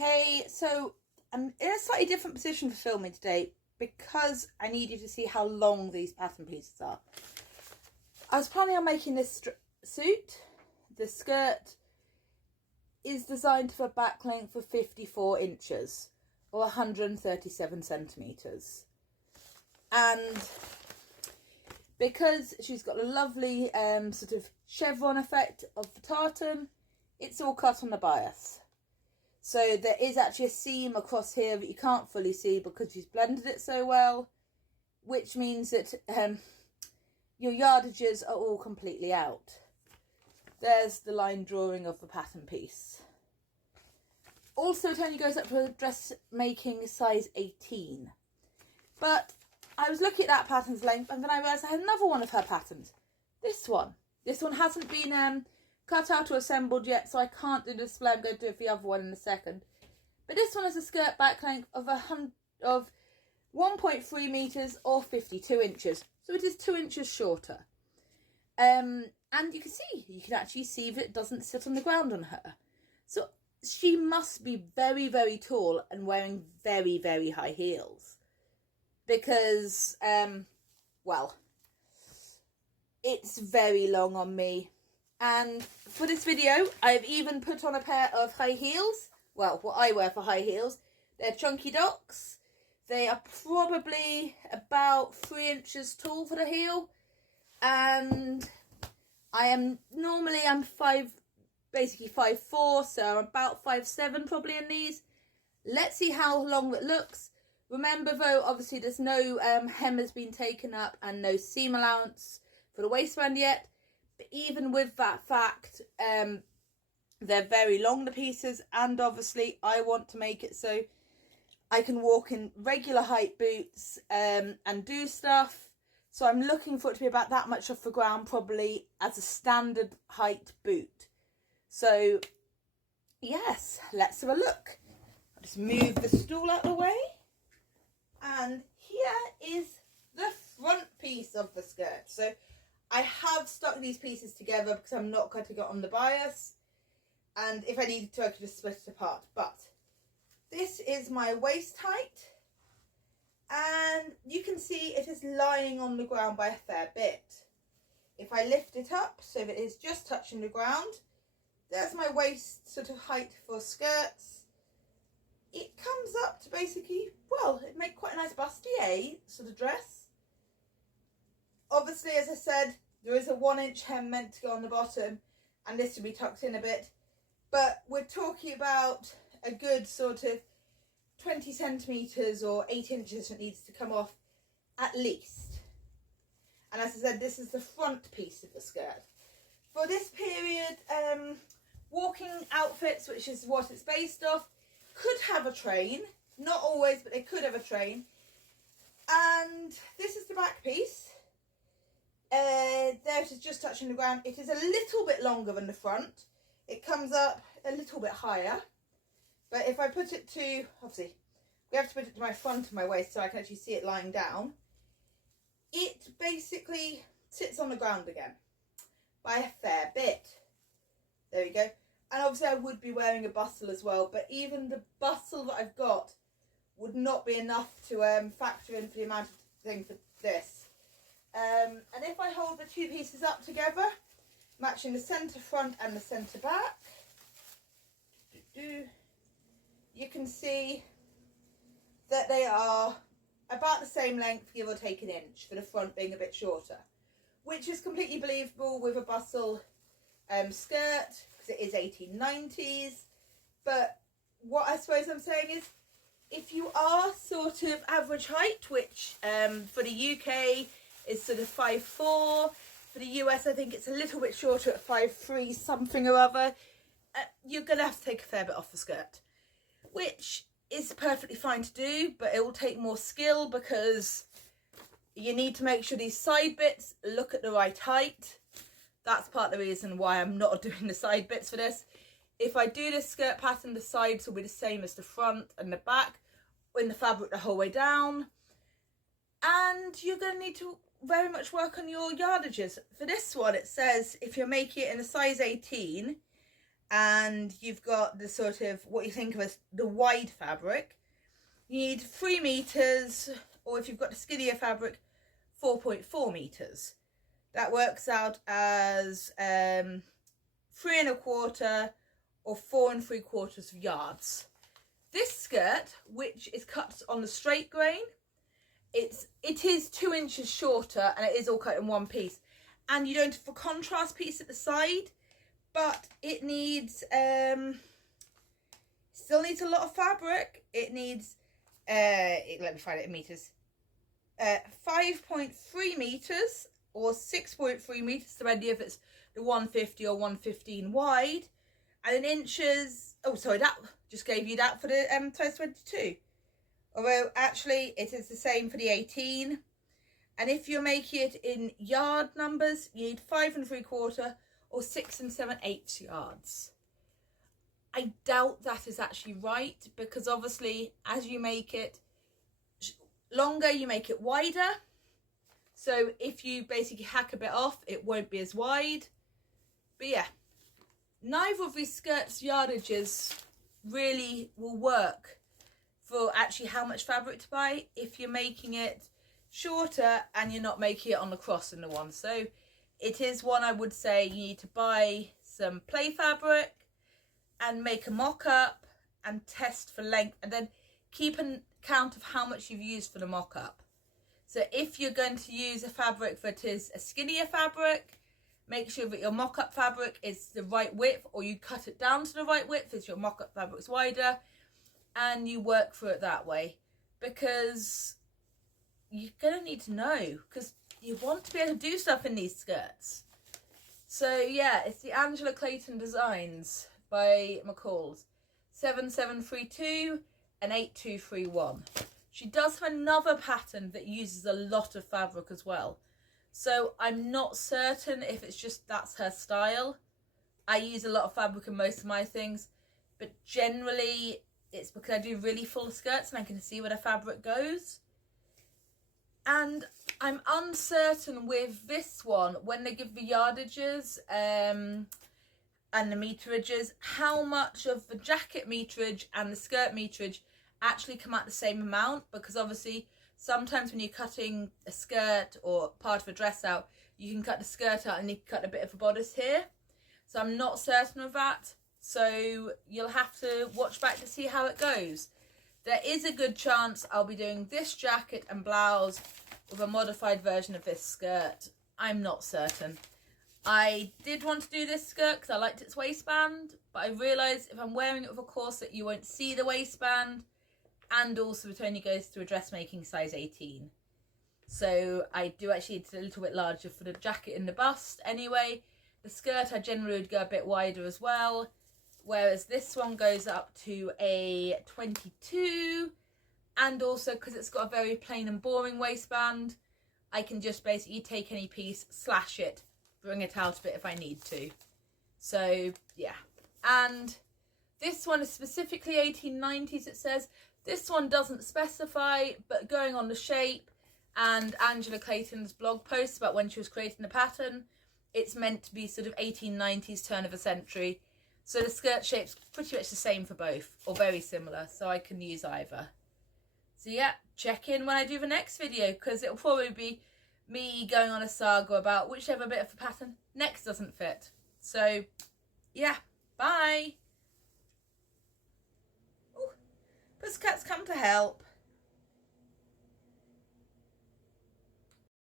Hey, so I'm in a slightly different position for filming today because I need you to see how long these pattern pieces are. I was planning on making this suit. The skirt is designed for a back length of 54 inches or 137 centimetres. And because she's got a lovely sort of chevron effect of the tartan, it's all cut on the bias. So there is actually a seam across here that you can't fully see because she's blended it so well, which means that your yardages are all completely out. There's the line drawing of the pattern piece. Also, it only goes up to a dressmaking size 18. But I was looking at that pattern's length and then I realised I had another one of her patterns. This one. This one hasn't been cut out or assembled yet, so I can't do the display. I'm going to do the other one in a second. But this one has a skirt back length of 1.3 metres or 52 inches. So it is 2 inches shorter. And you can actually see that it doesn't sit on the ground on her. So she must be very, very tall and wearing very, very high heels. Because, well, it's very long on me. And for this video, I've even put on a pair of high heels. Well, what I wear for high heels. They're chunky docks. They are probably about 3 inches tall for the heel. And I'm 5'4", so I'm about 5'7" probably in these. Let's see how long it looks. Remember though, obviously there's no hem has been taken up and no seam allowance for the waistband yet. But even with that fact, they're very long, the pieces, and obviously I want to make it so I can walk in regular height boots and do stuff. So I'm looking for it to be about that much off the ground, probably as a standard height boot. So yes, let's have a look. I'll just move the stool out of the way. And here is the front piece of the skirt. So I have stuck these pieces together because I'm not going to go on the bias. And if I needed to, I could just split it apart. But this is my waist height. And you can see it is lying on the ground by a fair bit. If I lift it up so that it is just touching the ground, there's my waist sort of height for skirts. It comes up to basically, well, it makes quite a nice bustier sort of dress. Obviously, as I said, there is a 1-inch hem meant to go on the bottom, and this will be tucked in a bit. But we're talking about a good sort of 20 centimetres or 8 inches that needs to come off at least. And as I said, this is the front piece of the skirt. For this period, walking outfits, which is what it's based off, could have a train. Not always, but they could have a train. And this is the back piece. There it is just touching the ground. It is a little bit longer than the front. It comes up a little bit higher. But if I put it to, obviously, we have to put it to my front of my waist so I can actually see it lying down. It basically sits on the ground again by a fair bit. There we go. And obviously I would be wearing a bustle as well, but even the bustle that I've got would not be enough to factor in for the amount of thing for this. And if I hold the two pieces up together, matching the centre front and the centre back, you can see that they are about the same length, give or take an inch, for the front being a bit shorter, which is completely believable with a bustle skirt, because it is 1890s. But what I suppose I'm saying is, if you are sort of average height, which for the UK is sort of 5'4", for the US I think it's a little bit shorter at 5'3", something or other, you're going to have to take a fair bit off the skirt, which is perfectly fine to do, but it will take more skill because you need to make sure these side bits look at the right height. That's part of the reason why I'm not doing the side bits for this. If I do this skirt pattern, the sides will be the same as the front and the back in the fabric the whole way down. And you're going to need to very much work on your yardages. For this one, it says if you're making it in a size 18, and you've got the sort of what you think of as the wide fabric, you need 3 meters, or if you've got the skinnier fabric, 4.4 meters. That works out as 3 1/4 or 4 3/4 yards. This skirt, which is cut on the straight grain, it is 2 inches shorter, and it is all cut in one piece. And you don't have a contrast piece at the side, but it needs still needs a lot of fabric. It needs let me find it in meters. 5.3 meters or 6.3 meters, depending if it's the 150 or 115 wide, and in inches. Oh, sorry, that just gave you that for the size 22. Although actually it is the same for the 18. And if you're making it in yard numbers, you need 5 3/4 or 6 7/8 yards. I doubt that is actually right, because obviously as you make it longer, you make it wider. So if you basically hack a bit off, it won't be as wide. But yeah, neither of these skirts' yardages really will work for actually how much fabric to buy if you're making it shorter and you're not making it on the cross in the one. So it is one I would say you need to buy some play fabric and make a mock-up and test for length, and then keep a count of how much you've used for the mock-up. So if you're going to use a fabric that is a skinnier fabric, make sure that your mock-up fabric is the right width, or you cut it down to the right width as your mock-up fabric's wider, and you work through it that way, because you're going to need to know, because you want to be able to do stuff in these skirts. So yeah, it's the Angela Clayton Designs by McCalls, 7732 and 8231. She does have another pattern that uses a lot of fabric as well. So I'm not certain if it's just that's her style. I use a lot of fabric in most of my things, but generally it's because I do really full skirts and I can see where the fabric goes. And I'm uncertain with this one, when they give the yardages and the meterages, how much of the jacket meterage and the skirt meterage actually come out the same amount, because obviously sometimes when you're cutting a skirt or part of a dress out, you can cut the skirt out and you can cut a bit of a bodice here. So I'm not certain of that, so you'll have to watch back to see how it goes. There is a good chance I'll be doing this jacket and blouse with a modified version of this skirt. I'm not certain. I did want to do this skirt because I liked its waistband, but I realised if I'm wearing it with a corset you won't see the waistband, and also it only goes to a dressmaking size 18. So I do actually need a little bit larger for the jacket and the bust anyway. The skirt I generally would go a bit wider as well, whereas this one goes up to a 22, and also because it's got a very plain and boring waistband, I can just basically take any piece, slash it, bring it out a bit if I need to. So yeah, and this one is specifically 1890s, it says. This one doesn't specify, but going on the shape and Angela Clayton's blog post about when she was creating the pattern, it's meant to be sort of 1890s, turn of a century. So the skirt shape's pretty much the same for both, or very similar, so I can use either. So yeah, check in when I do the next video, because it'll probably be me going on a saga about whichever bit of the pattern next doesn't fit. So yeah, bye. Ooh, pussycats come to help.